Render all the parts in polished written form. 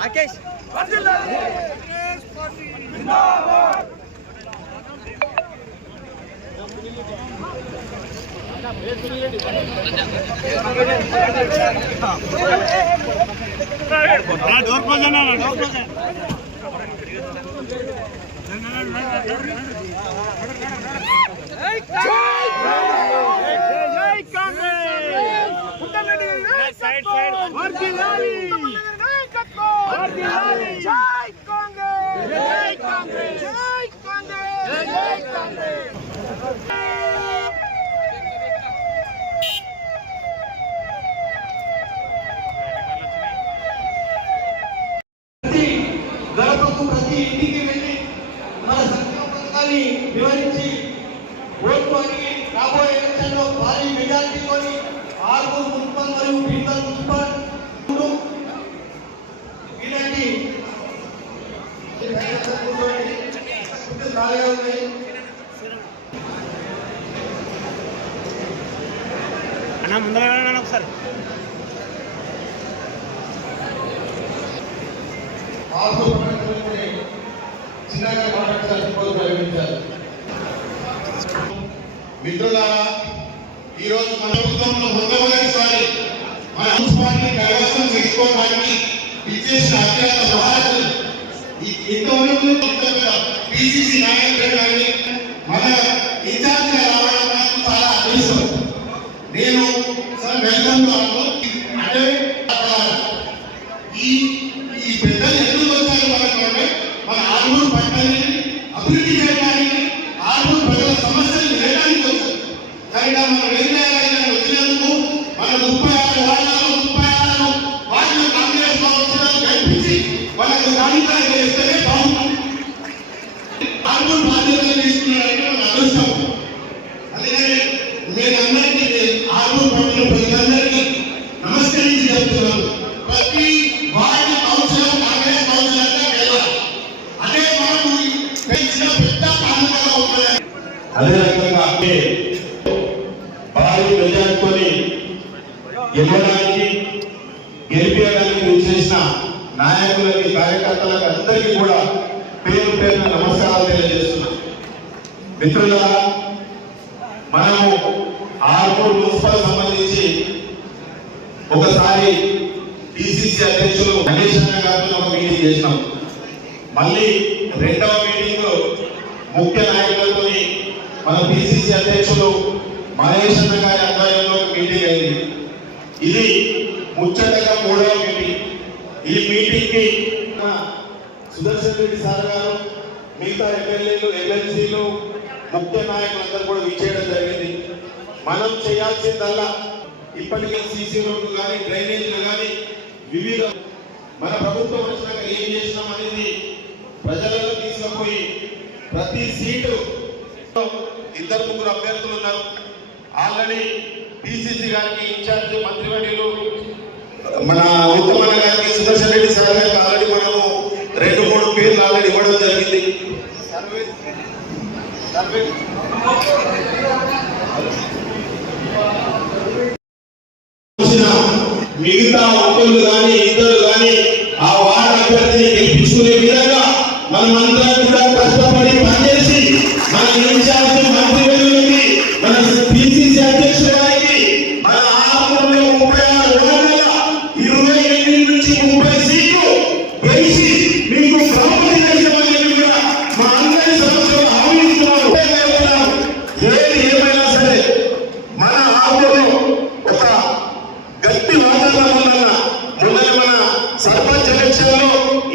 Rakesh door close है ना door close है जय कांग्रेस साइड साइड वर्दिलाली वर्दिलाली जय कांग्रेस जय कांग्रेस जय कांग्रेस जय कांग्रेस గడపకు ప్రతి ఇంటికి వెళ్ళి మన సంక్షేమ పథకాన్ని వివరించి ఓట్లు అడిగి రాబోయే ఎలక్షన్లో భారీ మెజార్టీతోని ఆర్మూర్ మున్సిపల్ మరియు భీమవరం మున్సిపల్ ఇలాంటి ఖాళీగా ఉన్నాయి. అన్న ముందర ఒకసారి చిన్నగా మాట్లాడారు. మిత్రులారా, ఈరోజు మన ప్రభుత్వంలో మొట్టమొదటిసారి మన మున్సిపాలిటీ కైవసం చేసుకోవడానికి విశేష అత్యంత మహారాజులు ఇంతవరకు పిసిసి నాయకులు కానీ మన ఇన్ఛార్జిగా రావడం నాకు చాలా అదృష్టం. నేను సార్ వెల్కమ్ అంటే ఈ పెద్దలు ఎందుకు వచ్చారు మనకంటే మన ఆర్మూర్ పట్టణాన్ని అభివృద్ధి చేయడానికి ఆర్మూర్ ప్రజల సమస్యలు వినడానికి వచ్చారు. కానీ మనం ఏం చేయాలని వచ్చినందుకు మన 36 వార్డులు కాంగ్రెస్ ప్రభుత్వాలు కల్పించి వాళ్ళకి సాధికారం చేస్తేనే బాగుంటుంది. ఆర్మూర్ బాధ్యతలు తీసుకున్నారంటే మన అదృష్టం. అందుకని నేను అందరికీ ఆర్మూర్ పట్టణ ప్రజలందరికీ నమస్కరించి చెప్తున్నాను. ప్రతి వార్డు కౌన్సిలర్ కాంగ్రెస్ కౌన్సిలర్గా వెళ్ళాలి. అదే మనకు పెద్ద కానుకగా ఉంటుంది. అదే రకంగా భారీ మెజార్టీతోని గెలవడానికి గెలిపించడానికి చేసిన నాయకులకి కార్యకర్తలకు అందరికీ కూడా పేరు పేరున నమస్కారాలు తెలియజేస్తున్నాం. మిత్రులారా, మనము ఆర్మూర్ మున్సిపల్ సంబంధించి ఒకసారి డిసిసి అధ్యక్షులు గణేష్ అన్న గారితో ఒక మీటింగ్ చేసినాం. మళ్ళీ రెండవ మీటింగ్ ముఖ్య నాయకులతో మన పిసిసి అధ్యక్షులు మహేష్ అన్న గారి ఆధ్వర్యంలో ఒక మీటింగ్ అయింది. ఇది ముచ్చటగా 3వ మీటింగ్. ఈ మీటింగ్ కి సుదర్శన్ రెడ్డి సార్ గారు, మిగతా ఎమ్మెల్యేలు, ఎమ్మెల్సీలు, ముఖ్య నాయకులందరూ కూడా విచ్చేయడం జరిగింది. మనం చేయాల్సిందల్లా ఇప్పటికే సీసీ రోడ్లు కానీ డ్రైనేజీలు కానీ వివిధ మన ప్రభుత్వం వచ్చినాక ఏం చేసినాం అనేది ప్రజలలో తీసుకుపోయి ప్రతి సీటు 2-3 అభ్యర్థులు ఉన్నారు. ఆల్రెడీ పిసిసి గారికి ఇన్ఛార్జ్ మంత్రివర్యులు మన ఉత్తమన్న గారికి, సుదర్శన్ రెడ్డి సార్ గారికి ఆల్రెడీ మనము 2-3 పేర్లు ఆల్రెడీ ఇవ్వడం జరిగింది. మిగతా ఒకళ్ళు కానీ ఇద్దరు కానీ ఆ వార్డు అభ్యర్థిని గెలిపించుకునే విధంగా మనమంతా కూడా కష్టపడి పనిచేసి మన ఇన్ఛార్జ్ మంత్రివర్యులకి, మన పిసిసి అధ్యక్షుల గారికి, మన ఆర్మూర్లో 36 వార్డుల 28 నుంచి 30 సీట్లు గెలిచి మీకు బహుమతి చేసామని కూడా మా అందరి సమస్యలు ఆహ్వానిస్తున్నారు. ఏది ఏమైనా సరే మన ఆర్మూర్లో ఒక గట్టి వాతావరణం వల్ల మొన్న మన సర్పంచ్ ఎలక్షన్ లో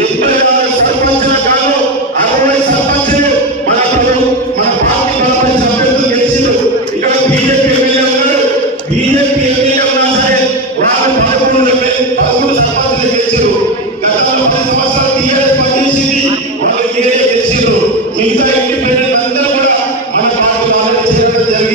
86 సర్పంచ్ల కాదు 60 సర్పంచ్లు మన పార్టీ బలపరిచిన అభ్యర్థులు గెలిచిండు. ఇక్కడ బీజేపీ ఎమ్మెల్యే ఉన్నాడు. బీజేపీ ఎమ్మెల్యే ఉన్నా సరే వాళ్ళు 11 సర్పంచ్లు గెలిచారు. గతంలో 10 సంవత్సరాలు టీఆర్ఎస్ పనిచేసింది, వాళ్ళు మీరే గెలిచారు. మిగతా ఇండిపెండెంట్ అందరూ కూడా మన పార్టీ ఆలోచన చేయడం జరిగింది.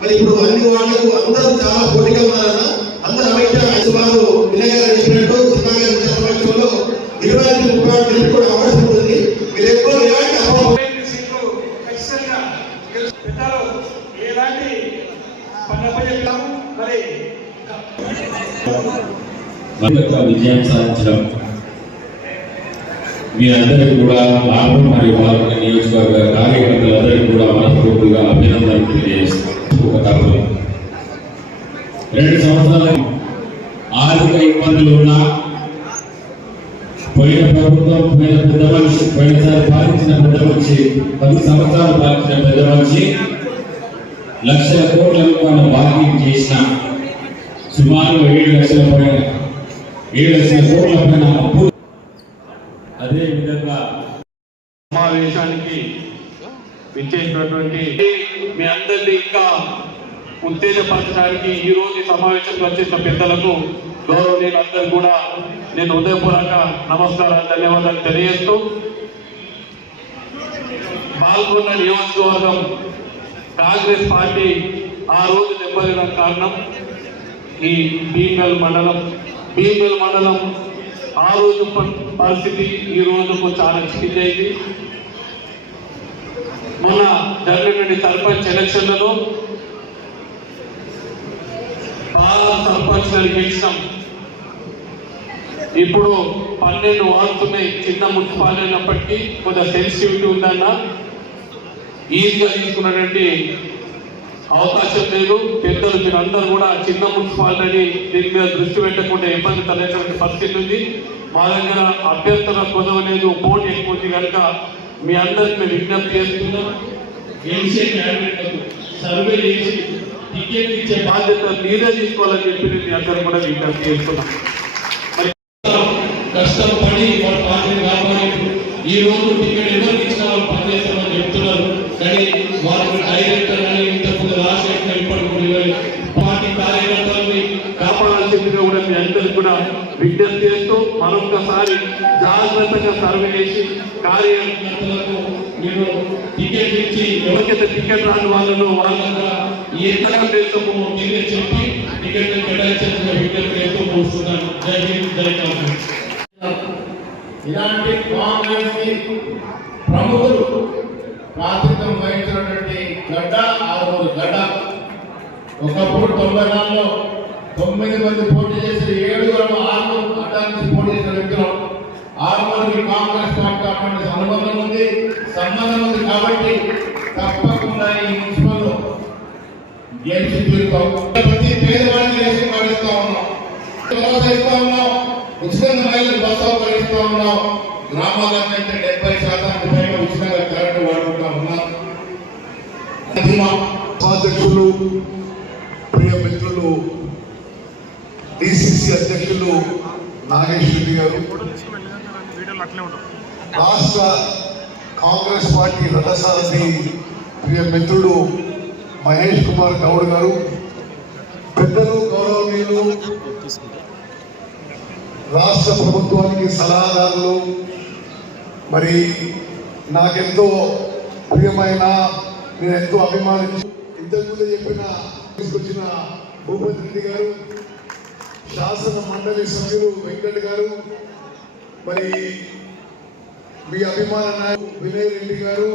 మరి ఇప్పుడు అన్ని వాళ్ళకు అందరూ చాలా పోటీగా ఉన్నారన్న అందరూ అమిత్ వారు వినయ్ గారు చెప్పినట్టు సమక్షంలో 25-30 నిలుపుకోవడం అవకాశం ఉంటుంది. మీరు ఎప్పుడు ఎలాంటి ఎలాంటి విజయం సాధించడం మీ అందరికీ కూడా ఆర్మూర్ మరియు పాల్గొన్న నియోజకవర్గ కార్యకర్తలందరికీ కూడా మనస్ఫూర్తిగా అభినందనలు తెలియజేస్తున్నాను. 2 సంవత్సరాల ఆర్థిక ఇబ్బందులు ఉన్న పోయిన ప్రభుత్వం పెద్ద మనిషి పోయినసారి పాలించిన పెద్ద మనిషి 10 సంవత్సరాలు పాలించిన పెద్ద మనిషి 1,00,000 కోట్ల రూపాయల బాకీ చేసిన సుమారు 7 లక్షల కోట్ల పైన అప్పు. అదే విధంగా సమావేశానికి విచ్చేసినటువంటి మీ అందరినీ ఇంకా ఉత్తేజపరచడానికి ఈ రోజు సమావేశంలో వచ్చేసిన పెద్దలకు గౌరవనీయులందరూ కూడా నేను హృదయపూర్వక నమస్కారాలు ధన్యవాదాలు తెలియజేస్తూ పాల్గొన్న నియోజకవర్గం కాంగ్రెస్ పార్టీ ఆ రోజు దెబ్బతినడానికి కారణం ఈ భీమ్గల్ మండలం ఆ రోజు పరిస్థితి ఈ రోజుకు చాలా చిక్కింది. మొన్న జరిగినటువంటి సర్పంచ్ ఎలక్షన్లలో చాలా సర్పంచ్ గెలిచినాం. ఇప్పుడు 12 వార్డ్స్ ఉన్నాయి. చిన్న మున్సిపాలిటీ అయినప్పటికీ కొంత సెన్సిటివిటీ ఉందన్న ఈజీగా తీసుకున్నటువంటి అవకాశం లేదు. పెద్దలు మీరందరూ కూడా చిన్న మున్సిపాలిటీ దీని మీద దృష్టి పెట్టకుండా ఇబ్బంది కలిగేటువంటి పరిస్థితి ఉంది. మా దగ్గర అభ్యర్థుల కొదవ లేదు, పోటీ ఎక్కువ ఉంది కనుక మీ అందరికి మేము విజ్ఞప్తి చేస్తున్నాం. గెలిచే క్యాండిడేట్లకు సర్వే చేసి టికెట్ ఇచ్చే బాధ్యత మీరే తీసుకోవాలని చెప్పి మీ అందరూ కూడా విజ్ఞప్తి చేస్తున్నాం. మరి కష్టపడి వాళ్ళ పార్టీని కాపాడి ఈ రోజు టికెట్ ఎవరికి ఇచ్చిన వాళ్ళు పనిచేస్తామని చెప్తున్నారు. కానీ వాళ్ళు డైరెక్టర్ అని ఇంతకుముందు రాష్ట్ర ఇప్పటికి పార్టీ కార్యకర్తలని కాపాడాల్సిందిగా కూడా మీ అందరికీ కూడా విజ్ఞప్తి చేస్తూ మరొకసారి జాగ్రత్తగా సర్వే చేసి కార్యకర్తలకు మీరు టికెట్ ఇచ్చి ఎవరికైతే టికెట్ రాని వాళ్ళను వాళ్ళ ఎక్కడ దేశము మీరే చెప్పి టికెట్ కేటాయించాల్సిన విజ్ఞప్తి చేస్తూ కూర్చున్నాను. జై హింద్, జై కాంగ్రెస్. ఇలాంటి కాంగ్రెస్ ప్రముఖులు ప్రాతినిధ్యం వహించినటువంటి గడ్డ ఆరుమూరు గడ్డ. ఒకప్పుడు 94లో 9 మంది పోటీ చేసి 7 ఆరుమూరు అడ్డానికి పోటీ చేసిన వ్యక్తులు. ఆరుమూరుకి కాంగ్రెస్ పార్టీ అటువంటి సంబంధం ఉంది కాబట్టి తప్పకుండా ఈ మున్సిపల్ గెలిచి తీరుతాం. ప్రతి పేదవాడిని చేసి పడిస్తా ఉన్నాం, ఉచితంగా మహిళలకు బస్సు ఉపయోగిస్తూ ఉన్నాం. గ్రామాలకైతే 70% పైగా ఉచితంగా కరెంటు వాడుకుంటా ఉన్నాం. ఉపాధ్యక్షులు, ప్రియ మిత్రులు, డిసిసి అధ్యక్షులు నాగేష్ రెడ్డి గారు, రాష్ట్ర కాంగ్రెస్ పార్టీ రథసారథి ప్రియ మిత్రుడు మహేష్ కుమార్ గౌడ్ గారు, పెద్దలు గౌరవనీయులు రాష్ట్ర ప్రభుత్వానికి సలహాదారులు, మరి నాకెంతో ప్రియమైన నేను ఎంతో అభిమానించి ఇంతకుముందు చెప్పిన తీసుకొచ్చిన భూపతి రెడ్డి గారు, శాసన మండలి సభ్యులు వెంకట్ గారు, మరి మీ అభిమాన నాయకుడు వినయ్ రెడ్డి గారు,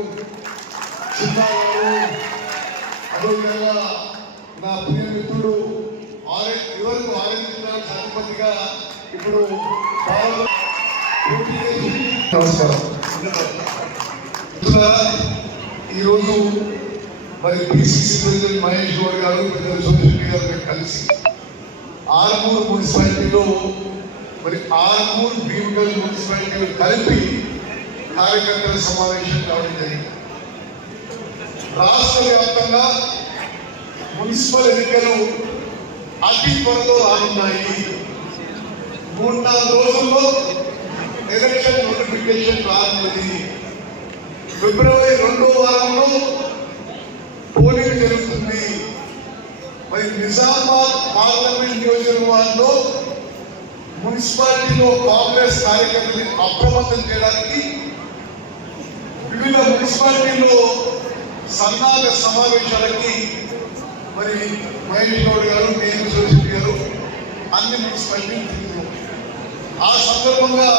చిన్నా గారు, అదేవిధంగా నా ప్రియ మిత్రుడు ఇవరకు ఆరెంజ్ అధిపతిగా ఇప్పుడు నమస్కారం. ఈరోజు మరి పిసిసి ప్రెసిడెంట్ మహేష్ గౌడ్ గారు, పెద్దలు సోమశెట్టి గారు కలిసి ఆరుమూరు మున్సిపాలిటీలో మరి ఆరుమూరు భీమ్గల్ మున్సిపాలిటీలు కలిపి కార్యకర్తల సమావేశం కావడం జరిగింది. రాష్ట్ర వ్యాప్తంగా మున్సిపల్ ఎన్నికలు అతి త్వరలో రానున్నాయి. 3-4 రోజుల్లో ఎలక్షన్ నోటిఫికేషన్ రానున్నది. ఫిబ్రవరి 2వ వారంలో పోలింగ్ జరుగుతుంది. మరి నిజామాబాద్ పార్లమెంట్ నియోజకవర్గంలో మున్సిపాలిటీలో కాంగ్రెస్ కార్యకర్తలు అప్రమత్తం చేయడానికి వివిధ మున్సిపాలిటీలో సన్నాహక సమావేశాలకి మరి మరి మహేష్ గౌడ్ గారు, నేను జోషి గారు అన్ని మున్సిపాలిటీ తిరుగుతున్నాం. ఆ సందర్భంగా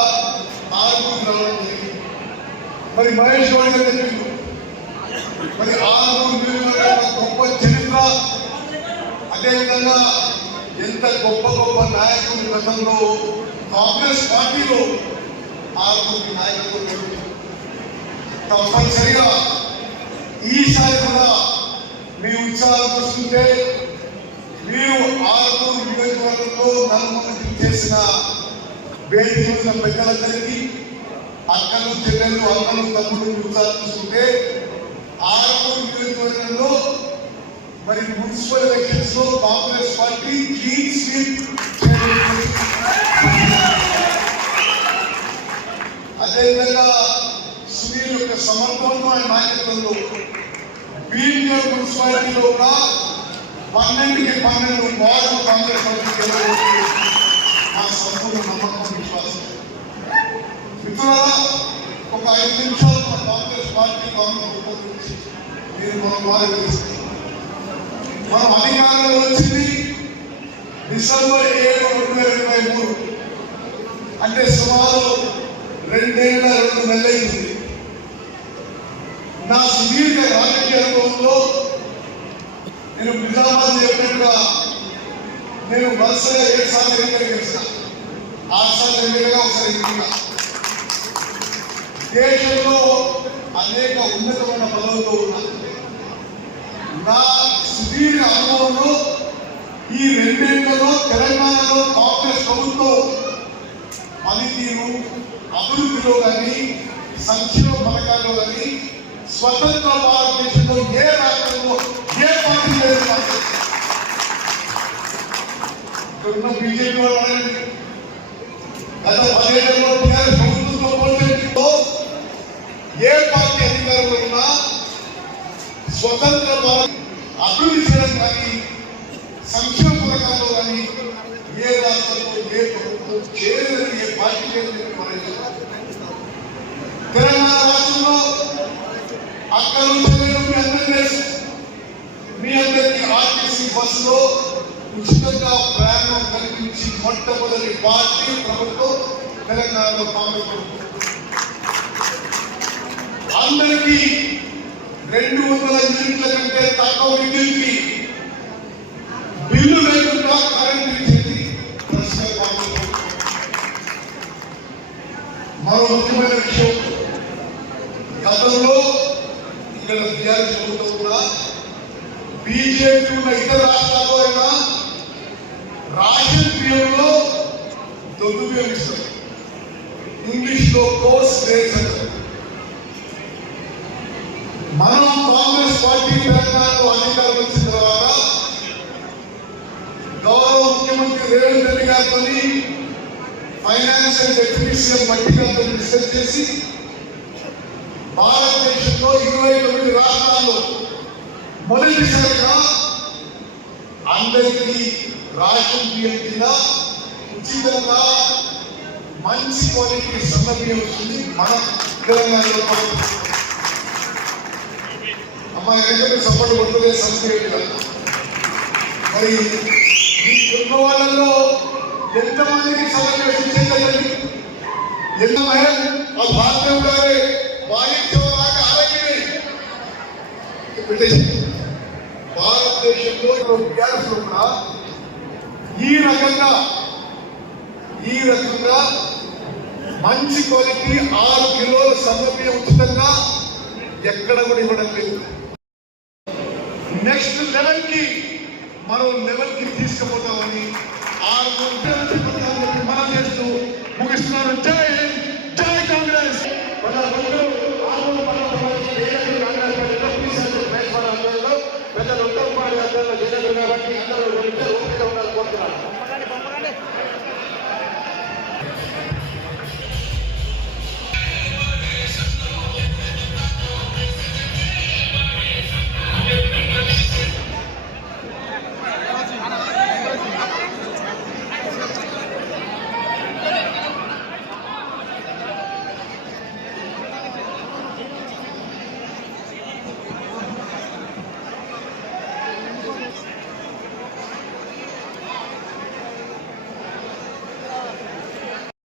ఆరుగురు రావడం జరిగింది. మరి మహేష్ గౌడ్ గారు చెప్పిండు, మరి ఆరుగురు గొప్ప చరిత్ర, అదేవిధంగా ఎంత గొప్ప గొప్ప నాయకులు గతంలో కాంగ్రెస్ పార్టీలో ఆరుగురు నాయకులు. తప్పనిసరిగా ఈసారి కూడా మీ ఉత్సాహం చూస్తుంటే మీరు ఆరుగురు నియోజకవర్గంలో నలుగురికి చేసిన వేదిక ఉన్న పెద్దలందరికీ, అక్కలు చెల్లెలు అక్కలు తమ్ముడు ఉత్సాహం చూస్తుంటే ఆరుగురు నియోజకవర్గంలో మరి మున్సిపల్ ఎలక్షన్స్ లో కాంగ్రెస్ పార్టీ క్లీన్ స్వీప్. అదేవిధంగా సునీల్ యొక్క సమర్థవంతమైన నాయకత్వంలో బీఎన్ఆర్ మున్సిపాలిటీలో కూడా 12కి 12 వార్డు కాంగ్రెస్ పార్టీ మా సంపూర్ణ నమ్మకం, విశ్వాసం. మిత్రులారా, ఒక 5 నిమిషాలు మన కాంగ్రెస్ పార్టీ గురించి మీరు మన వారు తెలుస్తుంది. మనం అధికారంలో వచ్చింది డిసెంబర్ 7, 2023, అంటే సుమారు 2 ఏళ్ల 2 నెలలైంది. నా సుదీర్ఘ రాజకీయ అనుభవంలో నేను నిజామాబాద్ చెప్పినట్టుగా నేను వరుసగా 7 సార్లు ఎన్నికలు గెలిచిన, 6 సార్లు ఎన్నికగా ఒకసారి ఎన్నికగా దేశంలో అనేక ఉన్నతమైన పదవుల్లో ఉన్నా. నా సుదీర్ఘ అనుభవంలో ఈ 2 ఏళ్లలో తెలంగాణలో కాంగ్రెస్ ప్రభుత్వం పనితీరు, అభివృద్ధిలో కానీ సంక్షేమ పథకాల్లో కానీ స్వతంత్ర భారతదేశంలో ఏ రాష్ట్రంలో ఏ పార్టీ లేదు. ఇక్కడున్న బీజేపీ వాళ్ళు గత 10 ఏళ్లలో టీఆర్ఎస్ ప్రభుత్వంతో పోల్చేందుకు ఏ పార్టీ అధికారంలో ఉన్నా స్వతంత్ర భారత్ అభివృద్ధి చేయడం కానీ సంక్షేమ పథకాల్లో కానీ ఏ రాష్ట్రంలో ఏ ప్రభుత్వం చేయలేదని ఏ పార్టీ లేదని తెలంగాణ రాష్ట్రంలో అక్కడ మీ అందరికీ ఆర్టీసీ బస్సులో ఉచితంగా ప్రయాణం కల్పించి మొట్టమొదటి పార్టీ ప్రభుత్వం తెలంగాణలో కాంగ్రెస్ ప్రభుత్వం. అందరికీ 200 యూనిట్ల కంటే తక్కువ విద్యుత్కి బిల్లు లేకుండా కరెంట్ ఇచ్చేది కాంగ్రెస్. మరో ముఖ్యమైన విషయం, గతంలో ఇక్కడ టీఆర్ఎస్ ప్రభుత్వం కూడా బీజేపీ ఉన్న ఇతర రాష్ట్రాల్లో అయినా రేషన్ బియ్యంలో దొడ్డు బియ్యం ఇస్తారు, ఇంగ్లీష్ లో కోర్స్ రేట్స్ అంటారు. మనం కాంగ్రెస్ పార్టీ తెలంగాణలో అధికారం వచ్చిన తర్వాత గౌరవ ముఖ్యమంత్రి రేవంత్ రెడ్డి గారితో ఫైనాన్స్ అండ్ ఎకనామిక్స్ మట్టి గారితో డిస్కస్ చేసి భారతదేశంలో 29 రాష్ట్రాల్లో మొదటిసారిగా అందరికీ రేషన్ బియ్యం కింద ఉచితంగా మంచి క్వాలిటీ సన్న బియ్యం వస్తుంది మన తెలంగాణలో. అమ్మాయి రైతులకు సపోర్ట్ కొడుతుందే సంస్థ. మరి ఈ కుటుంబ వాళ్ళలో ఎంతమందికి సమావేశం చేయగలండి? ఎంతమంది ఆ భారతం గారే వాణిజ్యలాగా అరగిరి పెట్టేసి భారతదేశంలో గ్యాస్ కూడా ఈ రకంగా మంచి క్వాలిటీ 6 కిలోల సన్నబియ్యం ఉచితంగా ఎక్కడ కూడా ఇవ్వడం లేదు. నెక్స్ట్ లెవెల్ కి మరో లెవెల్ కి తీసుకుపోతామని 6 మనం చేస్తూ ముగిస్తున్నారు. జై జై కాంగ్రెస్. పెద్దలు ఉత్తమ్ కుమార్ గారు